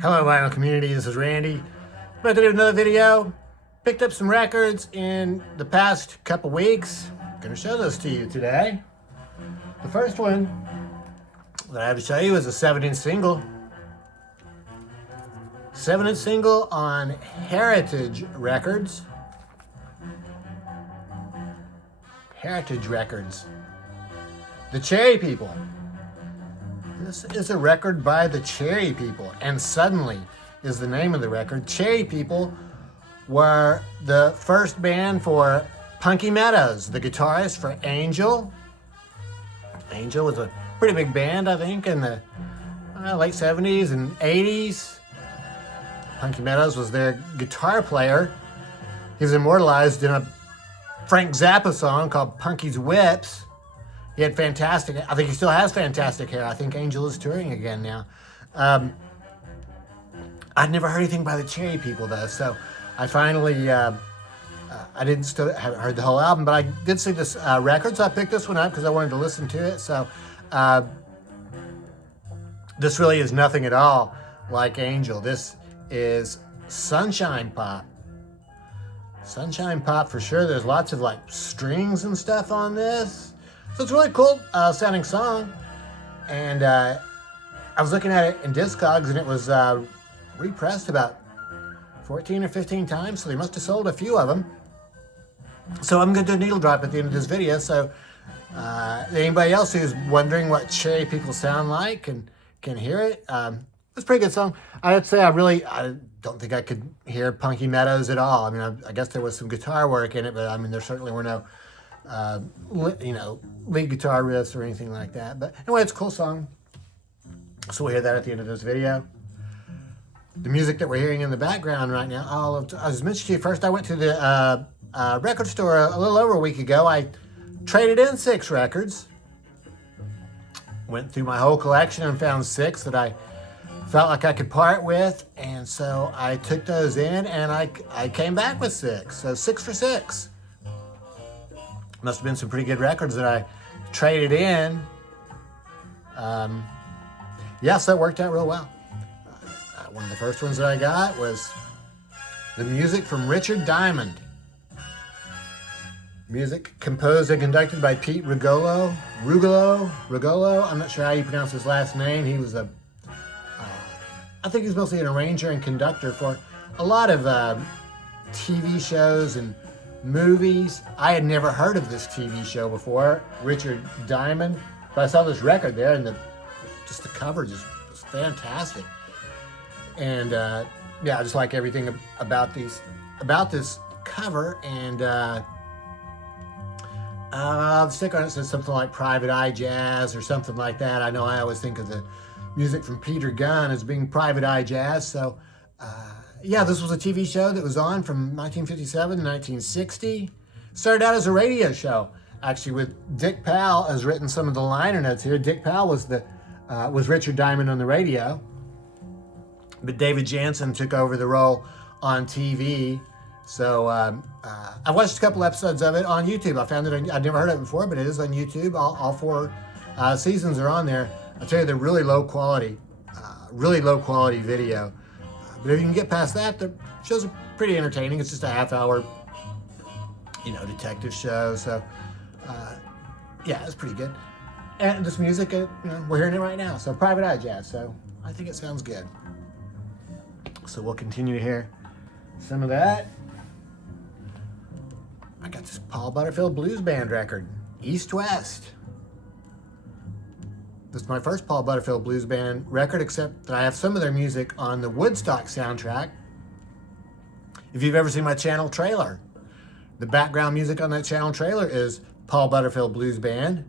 Hello vinyl community, this is Randy. About to do another video. Picked up some records in the past couple weeks. Gonna show those to you today. The first one that I have to show you is a 7-inch single. 7-inch single on Heritage Records. Heritage Records. The Cherry People. This is a record by the Cherry People, and Suddenly is the name of the record. Cherry People were the first band for Punky Meadows, the guitarist for Angel. Angel was a pretty big band, I think, in the late 70s and 80s. Punky Meadows was their guitar player. He was immortalized in a Frank Zappa song called Punky's Whips. He had fantastic, I think he still has fantastic hair. I think Angel is touring again now. I'd never heard anything by the Cherry People though, so I finally, I didn't still haven't heard the whole album, but I did see this record, so I picked this one up because I wanted to listen to it. So this really is nothing at all like Angel. This is Sunshine Pop. Sunshine Pop for sure. There's lots of like strings and stuff on this. So it's a really cool sounding song, and I was looking at it in Discogs, and it was repressed about 14 or 15 times, so they must have sold a few of them. So I'm going to do a needle drop at the end of this video, so anybody else who's wondering what Cherry People sound like and can hear it, it's a pretty good song. I'd say I don't think I could hear Punky Meadows at all. I mean, I guess there was some guitar work in it, but I mean, there certainly were no lead guitar riffs or anything like that. But anyway, it's a cool song. So we'll hear that at the end of this video. The music that we're hearing in the background right now, I was mentioning to you first, I went to the record store a little over a week ago. I traded in 6 records. Went through my whole collection and found 6 that I felt like I could part with. And so I took those in and I came back with 6. So 6 for 6. Must have been some pretty good records that I traded in. So it worked out real well. One of the first ones that I got was the music from Richard Diamond. Music composed and conducted by Pete Rugolo. I'm not sure how you pronounce his last name. He was I think he's mostly an arranger and conductor for a lot of TV shows and movies. I had never heard of this TV show before, Richard Diamond, but I saw this record there, and the cover just was fantastic. And I just like everything about this cover. And the sticker on it says something like Private Eye Jazz or something like that. I know I always think of the music from Peter Gunn as being Private Eye Jazz. So this was a TV show that was on from 1957 to 1960. Started out as a radio show, actually, with Dick Powell has written some of the liner notes here. Dick Powell was Richard Diamond on the radio, but David Jansen took over the role on TV. So I watched a couple episodes of it on YouTube. I found it, I'd never heard of it before, but it is on YouTube. All 4 seasons are on there. I'll tell you, they're really low quality video. But if you can get past that, the shows are pretty entertaining. It's just a half-hour, detective show. So, it's pretty good. And this music, we're hearing it right now. So, Private Eye Jazz. So, I think it sounds good. So, we'll continue to hear some of that. I got this Paul Butterfield Blues Band record, East West. This is my first Paul Butterfield Blues Band record, except that I have some of their music on the Woodstock soundtrack. If you've ever seen my channel trailer, the background music on that channel trailer is Paul Butterfield Blues Band.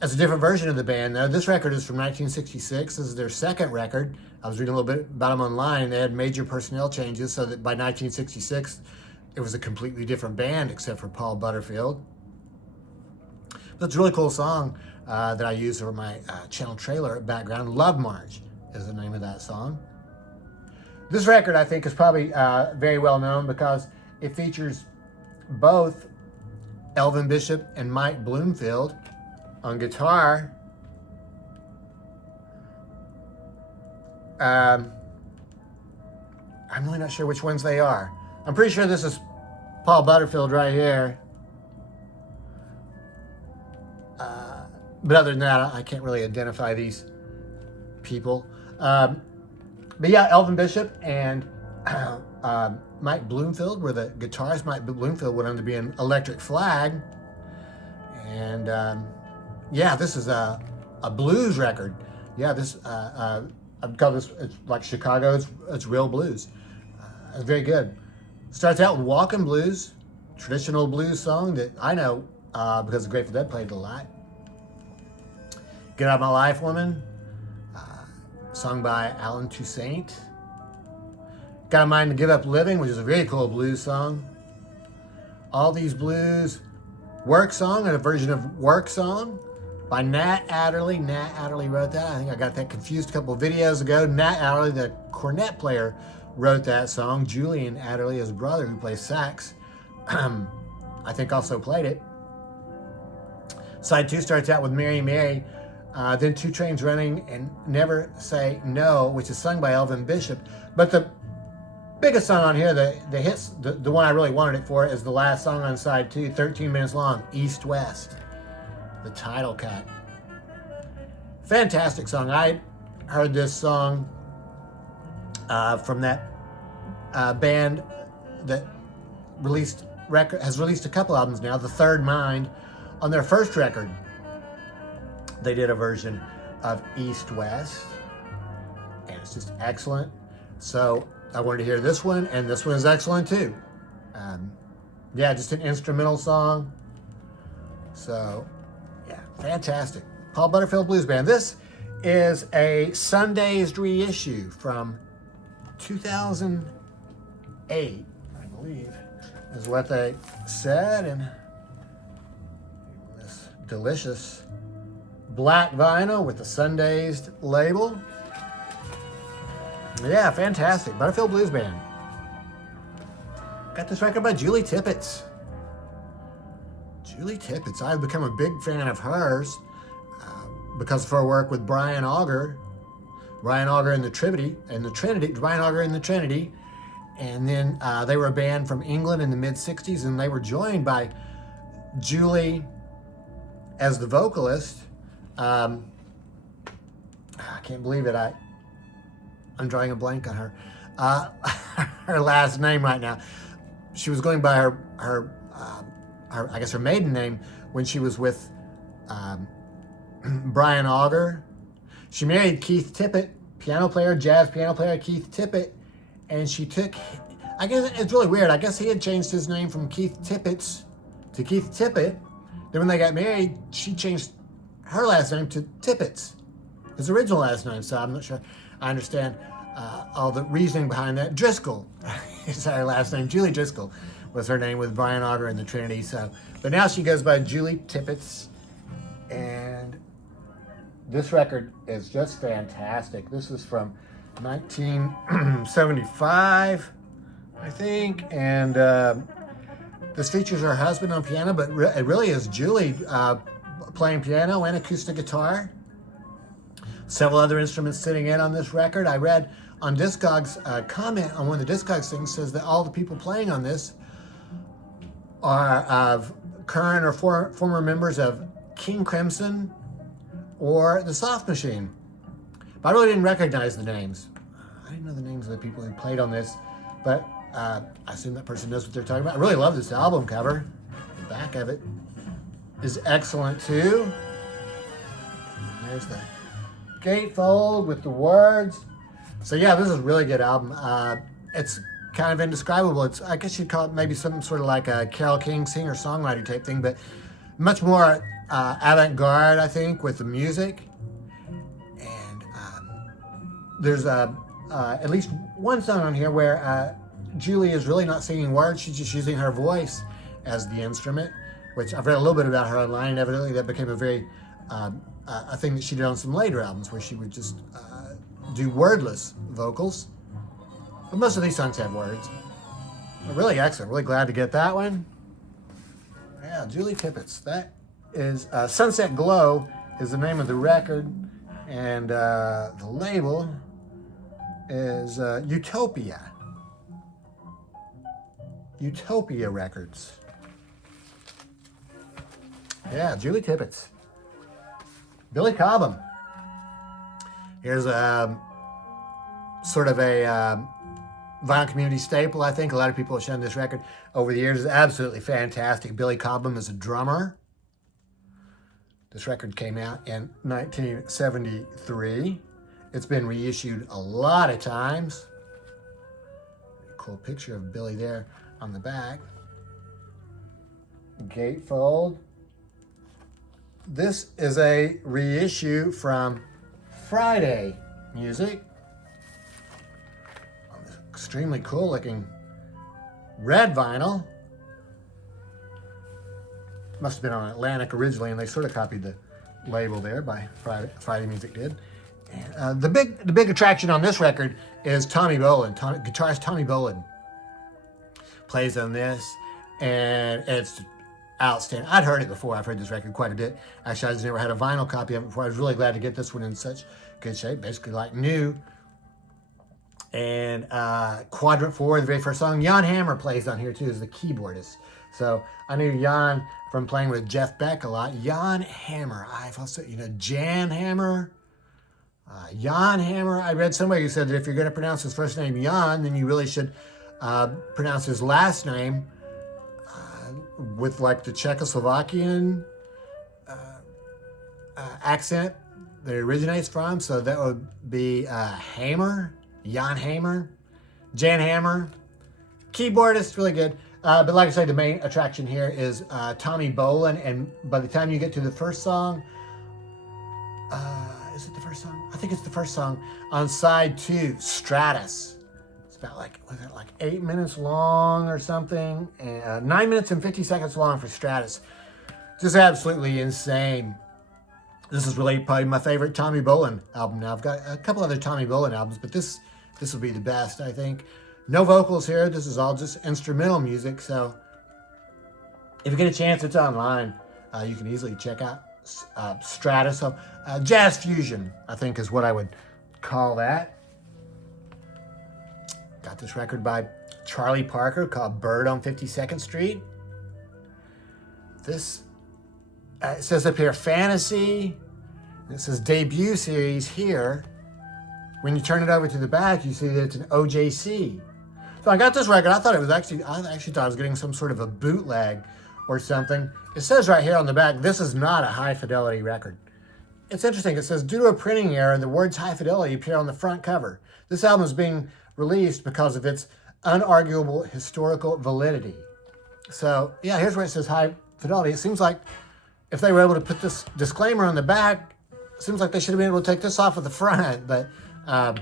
It's a different version of the band, though. This record is from 1966. This is their second record. I was reading a little bit about them online. They had major personnel changes, so that by 1966, it was a completely different band, except for Paul Butterfield. But it's a really cool song that I use for my channel trailer background. Love March is the name of that song. This record, I think, is probably very well known because it features both Elvin Bishop and Mike Bloomfield on guitar. I'm really not sure which ones they are. I'm pretty sure this is Paul Butterfield right here. But other than that, I can't really identify these people. But yeah, Elvin Bishop and Mike Bloomfield were the guitarists. Mike Bloomfield went on to be an Electric Flag. And yeah, this is a blues record. Yeah, this, I'd call this, it's like Chicago, it's real blues. It's very good. Starts out with Walkin' Blues, traditional blues song that I know because the Grateful Dead played it a lot. Get Out of My Life Woman, sung by Alan Toussaint. Got a Mind to Give Up Living, which is a very cool blues song. All These Blues, Work Song, and a version of Work Song by Nat Adderley. Nat Adderley wrote that. I think I got that confused a couple of videos ago. Nat Adderley, the cornet player, wrote that song. Julian Adderley, his brother, who plays sax, I think also played it. Side 2 starts out with Mary Mary, then Two Trains Running and Never Say No, which is sung by Elvin Bishop. But the biggest song on here, the hits, the one I really wanted it for, is the last song on side 2, 13 minutes long, East West, the title cut. Fantastic song. I heard this song from that band that has released a couple albums now, The Third Mind. On their first record, they did a version of East West, and it's just excellent. So I wanted to hear this one, and this one is excellent too. Yeah, just an instrumental song. So yeah, fantastic. Paul Butterfield Blues Band. This is a Sundazed reissue from 2008, I believe, is what they said. And this delicious black vinyl with the Sundazed label. Yeah, fantastic. Butterfield Blues Band. Got this record by Julie Tippetts. Julie Tippetts. I've become a big fan of hers because of her work with Brian Auger. Brian Auger and the Trinity. Brian Auger and the Trinity. And then they were a band from England in the mid-'60s, and they were joined by Julie as the vocalist. I can't believe it. I'm drawing a blank on her. Her last name right now. She was going by her I guess her maiden name when she was with Brian Auger. She married Keith Tippett, jazz piano player Keith Tippett, and she took, I guess it's really weird. I guess he had changed his name from Keith Tippetts to Keith Tippett. Then when they got married, she changed her last name to Tippetts, his original last name. So I'm not sure I understand all the reasoning behind that. Driscoll is her last name. Julie Driscoll was her name with Brian Auger and the Trinity. So, but now she goes by Julie Tippetts, and this record is just fantastic. This is from 1975, I think, and this features her husband on piano, but it really is Julie playing piano and acoustic guitar. Several other instruments sitting in on this record. I read on Discogs comment on one of the Discogs things says that all the people playing on this are of current or former members of King Crimson or the Soft Machine. But I really didn't recognize the names. I didn't know the names of the people who played on this, but I assume that person knows what they're talking about. I really love this album cover. The back of it is excellent too. And there's the gatefold with the words. So yeah, this is a really good album. It's kind of indescribable. It's, I guess you'd call it maybe some sort of like a Carole King singer-songwriter type thing, but much more avant-garde, I think, with the music. And there's at least one song on here where Julie is really not singing words. She's just using her voice as the instrument, which I've read a little bit about her online. Evidently, that became a very a thing that she did on some later albums, where she would just do wordless vocals. But most of these songs have words. But really excellent. Really glad to get that one. Yeah, Julie Tippetts. That is Sunset Glow is the name of the record, and the label is Utopia. Utopia Records. Yeah, Julie Tippetts. Billy Cobham. Here's a sort of a vinyl community staple, I think. A lot of people have shown this record over the years. It's absolutely fantastic. Billy Cobham is a drummer. This record came out in 1973. It's been reissued a lot of times. Cool picture of Billy there on the back. Gatefold. This is a reissue from Friday Music. On this extremely cool looking red vinyl. Must have been on Atlantic originally, and they sort of copied the label there by Friday Music did. And, the big attraction on this record is Tommy Bolin. Guitarist Tommy Bolin plays on this, and it's outstanding. I'd heard it before. I've heard this record quite a bit. Actually, I just never had a vinyl copy of it before. I was really glad to get this one in such good shape, basically like new. And Quadrant 4, the very first song, Jan Hammer plays on here too as the keyboardist. So I knew Jan from playing with Jeff Beck a lot. Jan Hammer. I've also, Jan Hammer. Jan Hammer. I read somebody who said that if you're going to pronounce his first name Jan, then you really should pronounce his last name with like the Czechoslovakian accent that it originates from. So that would be Hammer, Jan Hammer, Jan Hammer. Keyboardist, really good. But like I said, the main attraction here is Tommy Bolin, and by the time you get to the first song, is it the first song? I think it's the first song on side 2, Stratus. It's about like 8 minutes long or something, and 9 minutes and 50 seconds long for Stratus. Just absolutely insane. This is really probably my favorite Tommy Bolin album. Now I've got a couple other Tommy Bolin albums, but this will be the best, I think. No vocals here. This is all just instrumental music. So if you get a chance, it's online. You can easily check out Stratus. So jazz fusion, I think, is what I would call that. Got this record by Charlie Parker called Bird on 52nd Street. This, it says up here, Fantasy. It says debut series here. When you turn it over to the back, you see that it's an OJC. So I got this record. I actually thought I was getting some sort of a bootleg or something. It says right here on the back, this is not a high fidelity record. It's interesting. It says, due to a printing error, the words high fidelity appear on the front cover. This album is being released because of its unarguable historical validity. So yeah, here's where it says high fidelity. It seems like if they were able to put this disclaimer on the back, it seems like they should have been able to take this off of the front, but I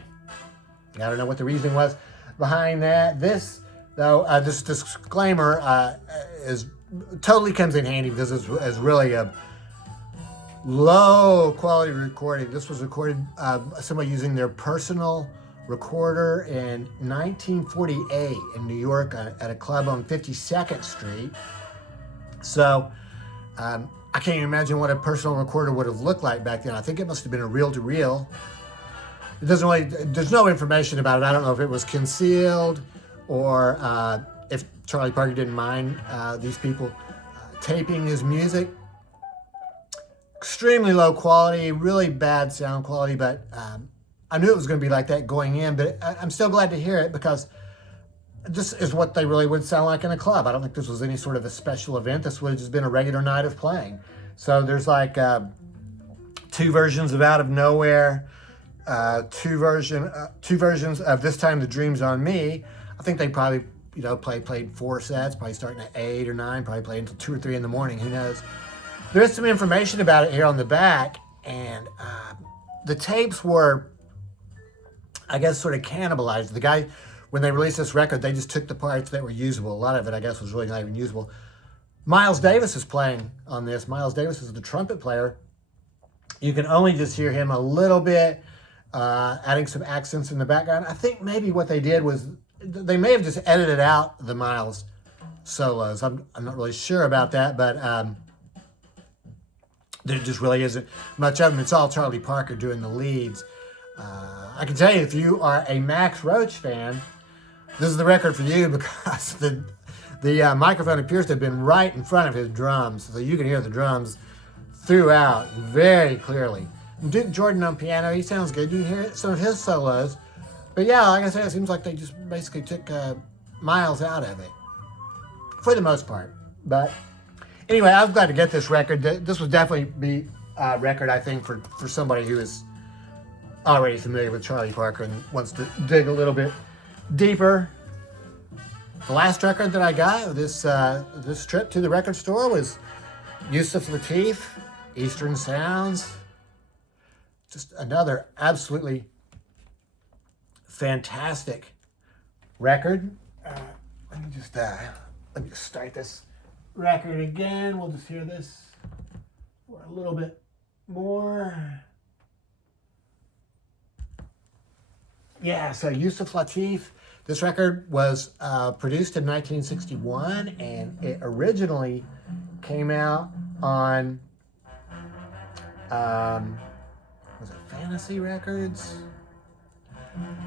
don't know what the reasoning was behind that. This, though, this disclaimer totally comes in handy because it's really a low quality recording. This was recorded somebody using their personal recorder in 1948 in New York at a club on 52nd Street. So I can't even imagine what a personal recorder would have looked like back then. I think it must have been a reel-to-reel. It doesn't really, there's no information about it. I don't know if it was concealed or if Charlie Parker didn't mind these people taping his music. Extremely low quality, really bad sound quality, but I knew it was going to be like that going in, but I'm still glad to hear it because this is what they really would sound like in a club. I don't think this was any sort of a special event. This would have just been a regular night of playing. So there's like 2 versions of Out of Nowhere, two versions of This Time the Dream's on Me. I think they probably, played 4 sets, probably starting at 8 or 9, probably played until 2 or 3 in the morning, who knows. There is some information about it here on the back, and the tapes were, I guess, sort of cannibalized. The guy, when they released this record, they just took the parts that were usable. A lot of it, I guess, was really not even usable. Miles Davis is playing on this. Miles Davis is the trumpet player. You can only just hear him a little bit, adding some accents in the background. I think maybe what they did was they may have just edited out the Miles solos. I'm not really sure about that, but there just really isn't much of them. It's all Charlie Parker doing the leads. I can tell you, if you are a Max Roach fan, this is the record for you, because the microphone appears to have been right in front of his drums, so you can hear the drums throughout very clearly. Duke Jordan on piano, he sounds good. You can hear some of his solos. But yeah, like I said, it seems like they just basically took miles out of it, for the most part. But anyway, I was glad to get this record. This would definitely be a record, I think, for somebody who is already familiar with Charlie Parker and wants to dig a little bit deeper. The last record that I got this trip to the record store was Yusef Lateef, Eastern Sounds. Just another absolutely fantastic record. Let me just start this record again. We'll just hear this for a little bit more. Yeah, so Yusef Lateef. This record was produced in 1961, and it originally came out on, was it Fantasy Records?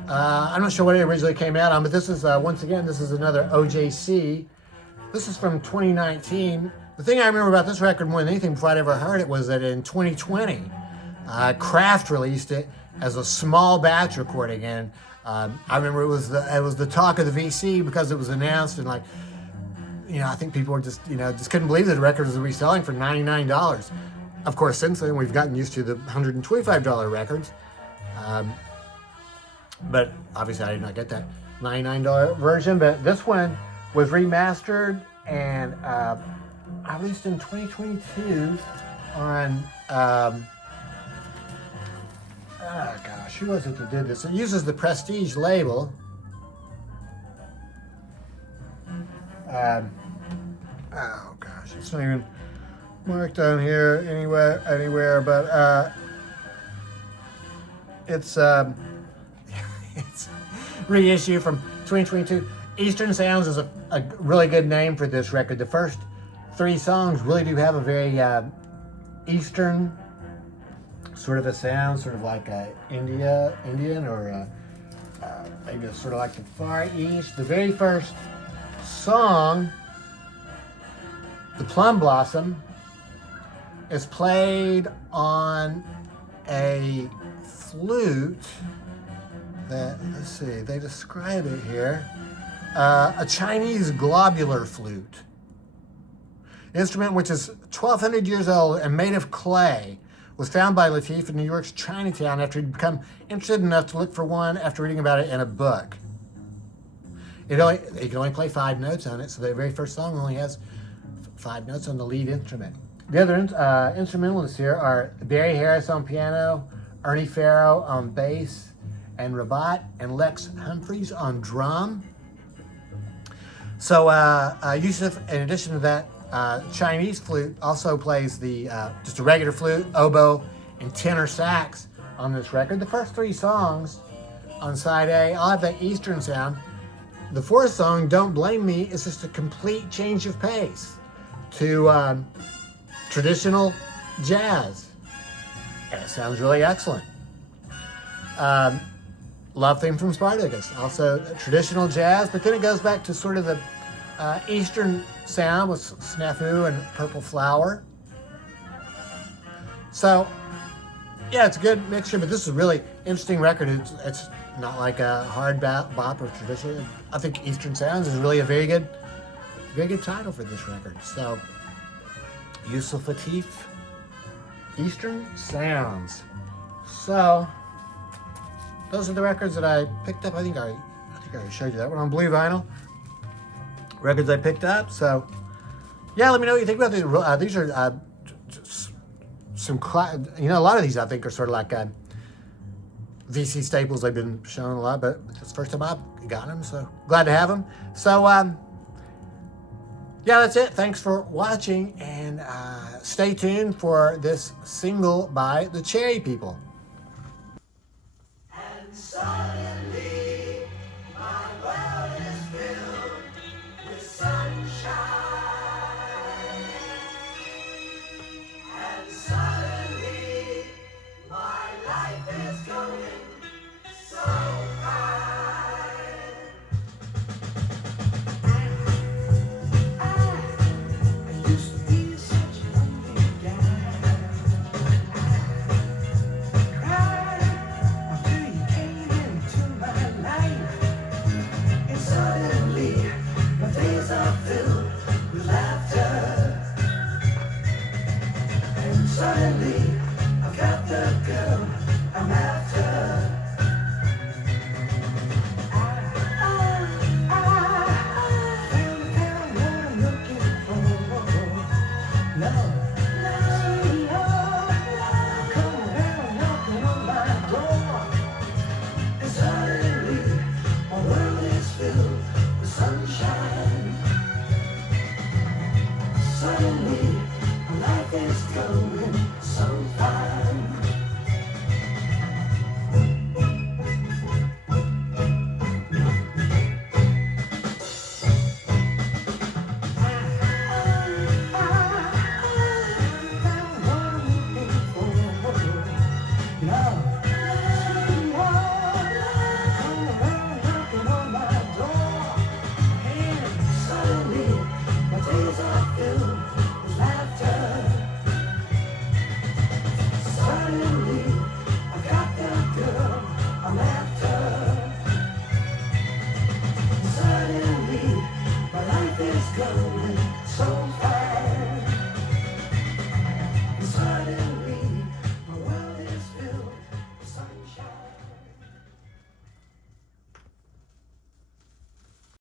I'm not sure what it originally came out on, but this is, once again, this is another OJC. This is from 2019. The thing I remember about this record more than anything before I'd ever heard it was that in 2020, Kraft released it as a small batch recording, and I remember it was the talk of the VC because it was announced, and like, I think people were just couldn't believe that the record was reselling for $99. Of course, since then we've gotten used to the $125 records, but obviously I did not get that $99 version. But this one was remastered and released in 2022 on. Oh gosh, who was it that did this? It uses the Prestige label. Oh gosh, it's not even marked on here anywhere, but it's it's reissue from 2022. Eastern Sounds is a really good name for this record. The first 3 songs really do have a very Eastern sort of a sound, sort of like Indian, or maybe it's sort of like the Far East. The very first song, The Plum Blossom, is played on a flute that, let's see, they describe it here, a Chinese globular flute. An instrument which is 1,200 years old and made of clay, was found by Lateef in New York's Chinatown after he'd become interested enough to look for one after reading about it in a book. He can only play 5 notes on it, so the very first song only has 5 notes on the lead instrument. The other instrumentalists here are Barry Harris on piano, Ernie Farrow on bass and rabat, and Lex Humphreys on drum. So Yusef, in addition to that Chinese flute, also plays the just a regular flute, oboe, and tenor sax on this record. The first 3 songs on side A all have that Eastern sound. The 4th song, Don't Blame Me, is just a complete change of pace to traditional jazz. And it sounds really excellent. Love Theme from Spartacus, also traditional jazz, but then it goes back to sort of the Eastern sound with Snafu and Purple Flower. So, yeah, it's a good mixture, but this is a really interesting record. It's not like a hard bop or traditional. I think Eastern Sounds is really a very good title for this record. So, Yusef Lateef, Eastern Sounds. So, those are the records that I picked up. I think I already showed you that one on blue vinyl. Records I picked up. So, yeah, let me know what you think about these. These are some, a lot of these I think are sort of like VC staples. They've been shown a lot, but it's the first time I've got them, so glad to have them. So, yeah, that's it. Thanks for watching, and stay tuned for this single by the Cherry People.